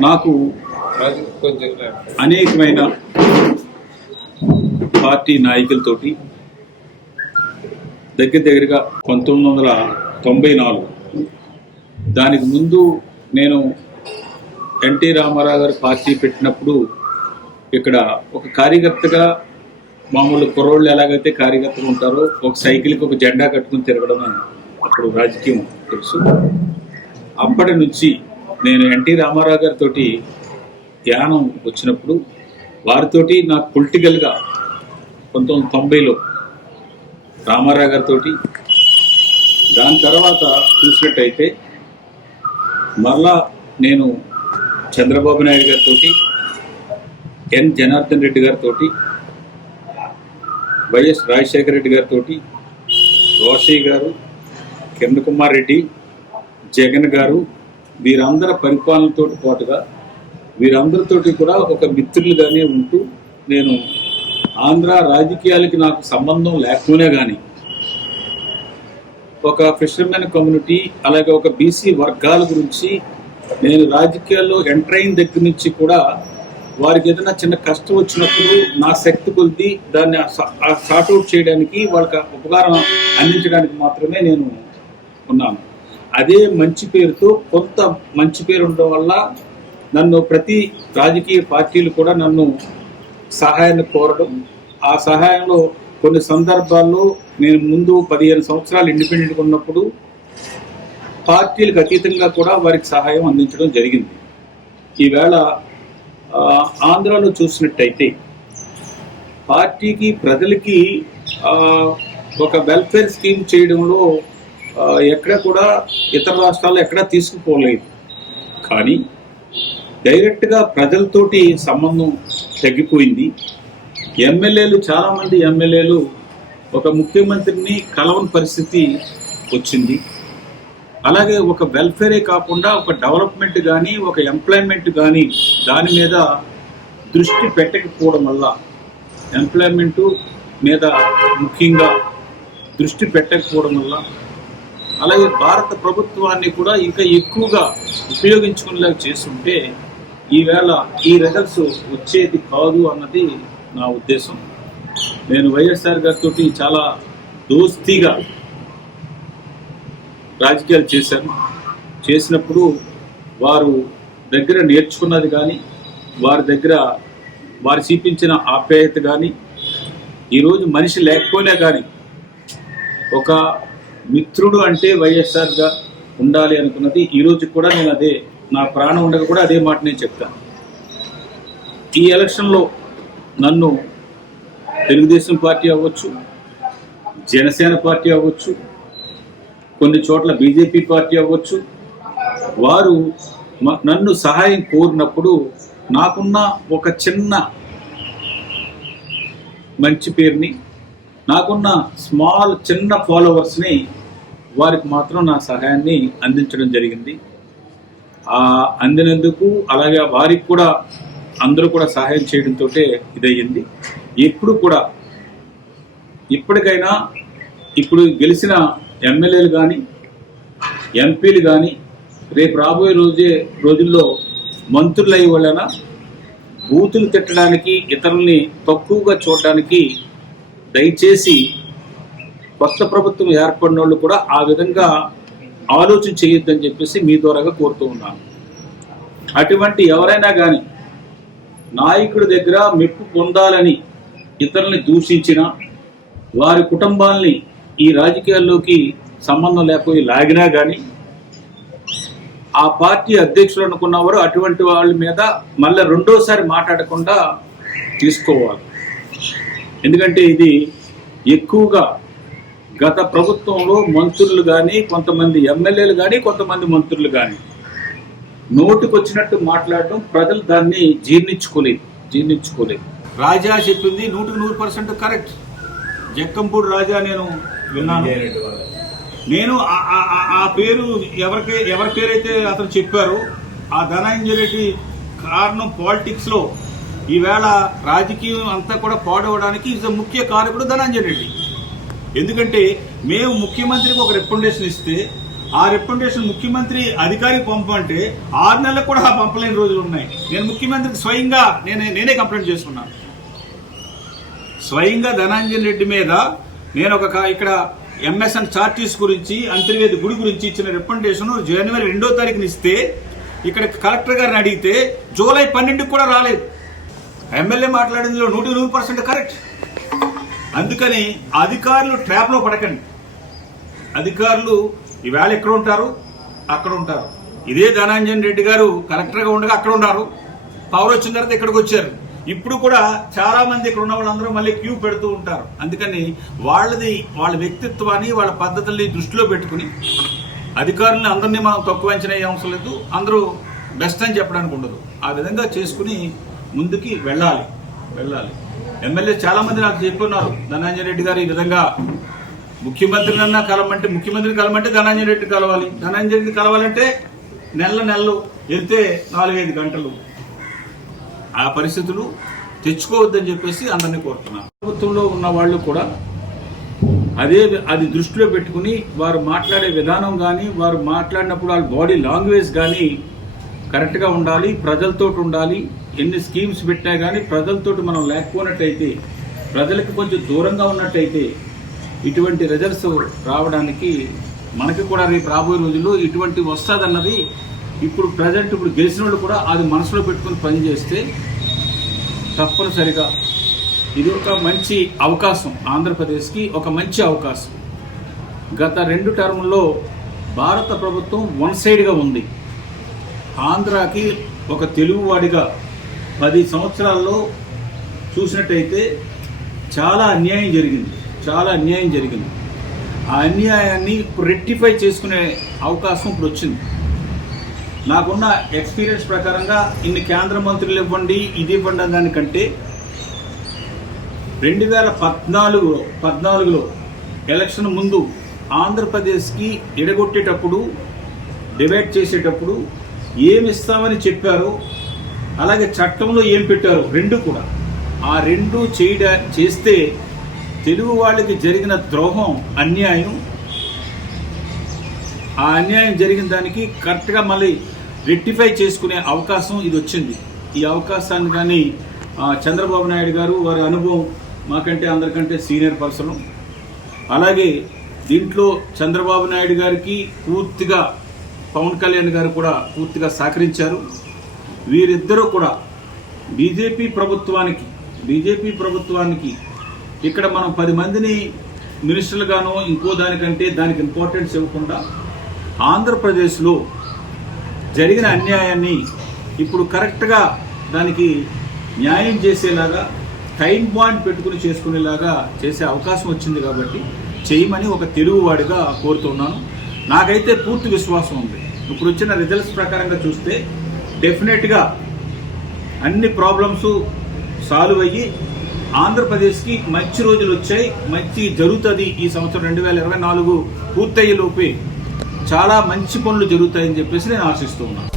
నాకు అనేకమైన పార్టీ నాయకులతోటి దగ్గర దగ్గరగా పంతొమ్మిది వందల తొంభై నాలుగు. దానికి ముందు నేను ఎన్టీ రామారావు గారు పార్టీ పెట్టినప్పుడు ఇక్కడ ఒక కార్యకర్తగా మామూలు కుర్రోళ్ళు ఎలాగైతే కార్యకర్తలు ఉంటారో ఒక సైకిల్కి ఒక జెండా కట్టుకుని తిరగడం అప్పుడు రాజకీయం తెలుసు. అప్పటి నుంచి నేను ఎన్టీ రామారావు గారితో ధ్యానం వచ్చినప్పుడు వారితోటి నాకు పొలిటికల్గా పంతొమ్మిది తొంభైలో రామారావు గారితో దాని తర్వాత చూసినట్టయితే మరలా నేను చంద్రబాబు నాయుడు గారితో ఎన్ జనార్దన్ రెడ్డి గారితో వైఎస్ రాజశేఖర రెడ్డి గారితో రోషయ్య గారు కిరణ్ కుమార్ రెడ్డి జగన్ గారు వీరందరి పరిపాలనతో పాటుగా వీరందరితోటి కూడా ఒక మిత్రులుగానే ఉంటూ నేను ఆంధ్ర రాజకీయాలకి నాకు సంబంధం లేకపోయినా కానీ ఒక ఫిషర్మెన్ కమ్యూనిటీ అలాగే ఒక బీసీ వర్గాల గురించి నేను రాజకీయాల్లో ఎంటర్ అయిన దగ్గర నుంచి కూడా వారికి ఏదైనా చిన్న కష్టం వచ్చినప్పుడు నా శక్తి కొద్ది దాన్ని సార్ట్అవుట్ చేయడానికి వాళ్ళకి ఉపకారం అందించడానికి మాత్రమే నేను ఉన్నాను. అదే మంచి పేరుతో కొంత మంచి పేరు ఉండడం వల్ల నన్ను ప్రతి రాజకీయ పార్టీలు కూడా నన్ను సహాయాన్ని కోరడం. ఆ సహాయంలో కొన్ని సందర్భాల్లో నేను ముందు పదిహేను సంవత్సరాలు ఇండిపెండెంట్గా ఉన్నప్పుడు పార్టీలకు అతీతంగా కూడా వారికి సహాయం అందించడం జరిగింది. ఈవేళ ఆంధ్రాలో చూసినట్టయితే పార్టీకి ప్రజలకి ఒక వెల్ఫేర్ స్కీమ్ చేయడంలో ఎక్కడ కూడా ఇతర రాష్ట్రాల్లో ఎక్కడా తీసుకుపోలేదు. కానీ డైరెక్ట్గా ప్రజలతోటి సంబంధం తగ్గిపోయింది. ఎమ్మెల్యేలు చాలామంది ఎమ్మెల్యేలు ఒక ముఖ్యమంత్రిని కలవని పరిస్థితి వచ్చింది. అలాగే ఒక వెల్ఫేరే కాకుండా ఒక డెవలప్మెంట్ కానీ ఒక ఎంప్లాయ్మెంట్ కానీ దాని మీద దృష్టి పెట్టకపోవడం వల్ల ఎంప్లాయ్మెంటు మీద ముఖ్యంగా దృష్టి పెట్టకపోవడం వల్ల అలాగే భారత ప్రభుత్వాన్ని కూడా ఇంకా ఎక్కువగా ఉపయోగించుకునేలాగా చేస్తుంటే ఈవేళ ఈ రిజల్ట్స్ వచ్చేది కాదు అన్నది నా ఉద్దేశం. నేను వైఎస్ఆర్ గారితో చాలా దోస్తీగా రాజకీయాలు చేశాను. చేసినప్పుడు వారు దగ్గర నేర్చుకున్నది కానీ వారి దగ్గర వారు చూపించిన ఆప్యాయత కానీ ఈరోజు మనిషి లేకపోయినా కానీ ఒక మిత్రుడు అంటే వైఎస్ఆర్గా ఉండాలి అనుకున్నది ఈరోజు కూడా నేను అదే నా ప్రాణం ఉండగా కూడా అదే మాట నేను చెప్తాను ఈ ఎలక్షన్లో నన్ను తెలుగుదేశం పార్టీ అవ్వచ్చు జనసేన పార్టీ అవ్వచ్చు కొన్ని చోట్ల బీజేపీ పార్టీ అవ్వచ్చు వారు నన్ను సహాయం కోరినప్పుడు నాకున్న ఒక చిన్న మంచి పేరుని నాకున్న స్మాల్ చిన్న ఫాలోవర్స్ని వారికి మాత్రం నా సహాయాన్ని అందించడం జరిగింది. ఆ అందినందుకు అలాగే వారికి కూడా అందరూ కూడా సహాయం చేయడంతో ఇదయ్యింది. ఎప్పుడు కూడా ఇప్పటికైనా ఇప్పుడు గెలిచిన ఎమ్మెల్యేలు కానీ ఎంపీలు కానీ రేపు రాబోయే రోజే రోజుల్లో మంత్రులు అయ్యే వాళ్ళైనా బూతులు తిట్టడానికి ఇతరుల్ని తక్కువగా చూడడానికి దయచేసి కొత్త ప్రభుత్వం ఏర్పడిన వాళ్ళు కూడా ఆ విధంగా ఆలోచన చేయొద్దని చెప్పేసి మీ ద్వారాగా కోరుతూ ఉన్నాను. అటువంటి ఎవరైనా కానీ నాయకుడి దగ్గర మెప్పు పొందాలని ఇతరుల్ని దూషించిన వారి కుటుంబాల్ని ఈ రాజకీయాల్లోకి సంబంధం లేకపోయి లాగినా కానీ ఆ పార్టీ అధ్యక్షులు అనుకున్నవారు అటువంటి వాళ్ళ మీద మళ్ళీ రెండోసారి మాట్లాడకుండా తీసుకోవాలి. ఎందుకంటే ఇది ఎక్కువగా గత ప్రభుత్వంలో మంత్రులు కానీ కొంతమంది ఎమ్మెల్యేలు కానీ కొంతమంది మంత్రులు కానీ నోటికొచ్చినట్టు మాట్లాడడం ప్రజలు దాన్ని జీర్ణించుకోలేదు జీర్ణించుకోలేదు. రాజా చెప్పింది నూటికి నూరు పర్సెంట్ కరెక్ట్. జక్కంపూడి రాజా నేను విన్నాను. నేను ఆ- పేరు ఎవరికి ఎవరి పేరైతే అతను చెప్పారో ఆ ధనంజయ రెడ్డి కారణం పాలిటిక్స్లో ఈవేళ రాజకీయం అంతా కూడా పాడవడానికి ఇస్ ముఖ్య కారకుడు ధనంజయ రెడ్డి. ఎందుకంటే మేము ముఖ్యమంత్రికి ఒక రికమెండేషన్ ఇస్తే ఆ రిప్రజెంటేషన్ ముఖ్యమంత్రి అధికారికి పంపంటే ఆరు నెలలకు కూడా ఆ పంపలేని రోజులు ఉన్నాయి. నేను ముఖ్యమంత్రికి స్వయంగా నేనే నేనే కంప్లైంట్ చేసుకున్నాను స్వయంగా ధనంజన్ రెడ్డి మీద నేను ఒక ఇక్కడ ఎంఎస్ఎన్ చార్టీస్ గురించి అంతర్వేది గుడి గురించి ఇచ్చిన రిప్రజెంటేషన్ జనవరి రెండో తారీఖున ఇస్తే ఇక్కడ కలెక్టర్ గారిని అడిగితే జూలై పన్నెండుకి కూడా రాలేదు. ఎమ్మెల్యే మాట్లాడిందిలో నూటి నూరు పర్సెంట్ కరెక్ట్. అందుకని అధికారులు ట్రాప్లో పడకండి. అధికారులు ఈవేళ ఎక్కడ ఉంటారు? అక్కడ ఉంటారు. ఇదే ధనంజన్ రెడ్డి గారు కలెక్టర్గా ఉండగా అక్కడ ఉన్నారు. పవర్ వచ్చిన తర్వాత ఇక్కడికి వచ్చారు? ఇప్పుడు కూడా చాలా మంది ఇక్కడ ఉన్న వాళ్ళందరూ మళ్ళీ క్యూ పెడుతూ ఉంటారు. అందుకని వాళ్ళది వాళ్ళ వ్యక్తిత్వాన్ని వాళ్ళ పద్ధతుల్ని దృష్టిలో పెట్టుకుని అధికారుల్ని అందరినీ మనం తక్కువ అంచనా అవసరం లేదు. అందరూ బెస్ట్ అని చెప్పడానికి ఉండదు. ఆ విధంగా చేసుకుని ముందుకి వెళ్ళాలి. వెళ్ళాలి. ఎమ్మెల్యే చాలా మంది నాకు చెప్పున్నారు ధనంజయ రెడ్డి గారు ఈ విధంగా ముఖ్యమంత్రి ముఖ్యమంత్రినన్నా కలమంటే ముఖ్యమంత్రిని కలమంటే ధనంజయ రెడ్డి కలవాలి. ధనంజయ రెడ్డి కలవాలంటే నెల నెలలు వెళ్తే నాలుగైదు గంటలు. ఆ పరిస్థితులు తెచ్చుకోవద్దని చెప్పేసి అందరినీ కోరుతున్నాను. ప్రభుత్వంలో ఉన్న వాళ్ళు కూడా అదే అది దృష్టిలో పెట్టుకుని వారు మాట్లాడే విధానం కానీ వారు మాట్లాడినప్పుడు వాళ్ళ బాడీ లాంగ్వేజ్ కానీ కరెక్ట్గా ఉండాలి ప్రజలతో ఉండాలి ఎన్ని స్కీమ్స్ పెట్టినా కానీ ప్రజలతో మనం లేకపోయినట్టయితే ప్రజలకు కొంచెం దూరంగా ఉన్నట్టయితే ఇటువంటి రిజల్ట్స్ రావడానికి మనకి కూడా రేపు రాబోయే రోజుల్లో ఇటువంటి వస్తుందన్నది ఇప్పుడు ప్రజెంట్ ఇప్పుడు గెలిచిన వాళ్ళు కూడా అది మనసులో పెట్టుకుని పనిచేస్తే తప్పనిసరిగా ఇది ఒక మంచి అవకాశం ఆంధ్రప్రదేశ్కి ఒక మంచి అవకాశం. గత రెండు టర్ముల్లో భారత ప్రభుత్వం వన్ సైడ్గా ఉంది. ఆంధ్రాకి ఒక తెలుగువాడిగా పది సంవత్సరాల్లో చూసినట్టయితే చాలా అన్యాయం జరిగింది. చాలా అన్యాయం జరిగింది. ఆ అన్యాయాన్ని ఇప్పుడు రెక్టిఫై చేసుకునే అవకాశం ఇప్పుడు వచ్చింది. నాకున్న ఎక్స్పీరియన్స్ ప్రకారంగా ఇన్ని కేంద్ర మంత్రులు ఇవ్వండి ఇది ఇవ్వండి దానికంటే రెండు వేల పద్నాలుగులో పద్నాలుగులో ఎలక్షన్ ముందు ఆంధ్రప్రదేశ్కి ఎడగొట్టేటప్పుడు డివైడ్ చేసేటప్పుడు ఏమి ఇస్తామని చెప్పారో. అలాగే చట్టంలో ఏం పెట్టారో? రెండు కూడా. ఆ రెండు చేయడ చేస్తే తెలుగు వాళ్ళకి జరిగిన ద్రోహం అన్యాయం. ఆ అన్యాయం జరిగిన దానికి కరెక్ట్గా మళ్ళీ రెక్టిఫై చేసుకునే అవకాశం ఇది వచ్చింది. ఈ అవకాశాన్ని కానీ ఆ, చంద్రబాబు నాయుడు గారు వారి అనుభవం మాకంటే అందరికంటే సీనియర్ పర్సన్. అలాగే దీంట్లో చంద్రబాబు నాయుడు గారికి పూర్తిగా పవన్ కళ్యాణ్ గారు కూడా పూర్తిగా సహకరించారు. వీరిద్దరూ కూడా బీజేపీ ప్రభుత్వానికి బీజేపీ ప్రభుత్వానికి ఇక్కడ మనం పది మందిని మినిస్టర్లుగానో ఇంకో దానికంటే దానికి ఇంపార్టెన్స్ ఇవ్వకుండా ఆంధ్రప్రదేశ్లో జరిగిన అన్యాయాన్ని ఇప్పుడు కరెక్ట్గా దానికి న్యాయం చేసేలాగా టైం పాయింట్ పెట్టుకుని చేసుకునేలాగా చేసే అవకాశం వచ్చింది కాబట్టి చేయమని ఒక తెలుగువాడిగా కోరుతున్నాను. నాకైతే పూర్తి విశ్వాసం ఉంది. ఇప్పుడు వచ్చిన రిజల్ట్స్ ప్రకారంగా చూస్తే డెఫినెట్గా అన్ని ప్రాబ్లమ్స్ సాల్వ్ అయ్యి ఆంధ్రప్రదేశ్కి మంచి రోజులు వచ్చాయి. మంచి జరుగుతుంది ఈ సంవత్సరం రెండు వేల ఇరవై నాలుగు పూర్తయ్యేలోపే చాలా మంచి పనులు జరుగుతాయని చెప్పేసి నేను ఆశిస్తూ ఉన్నాను.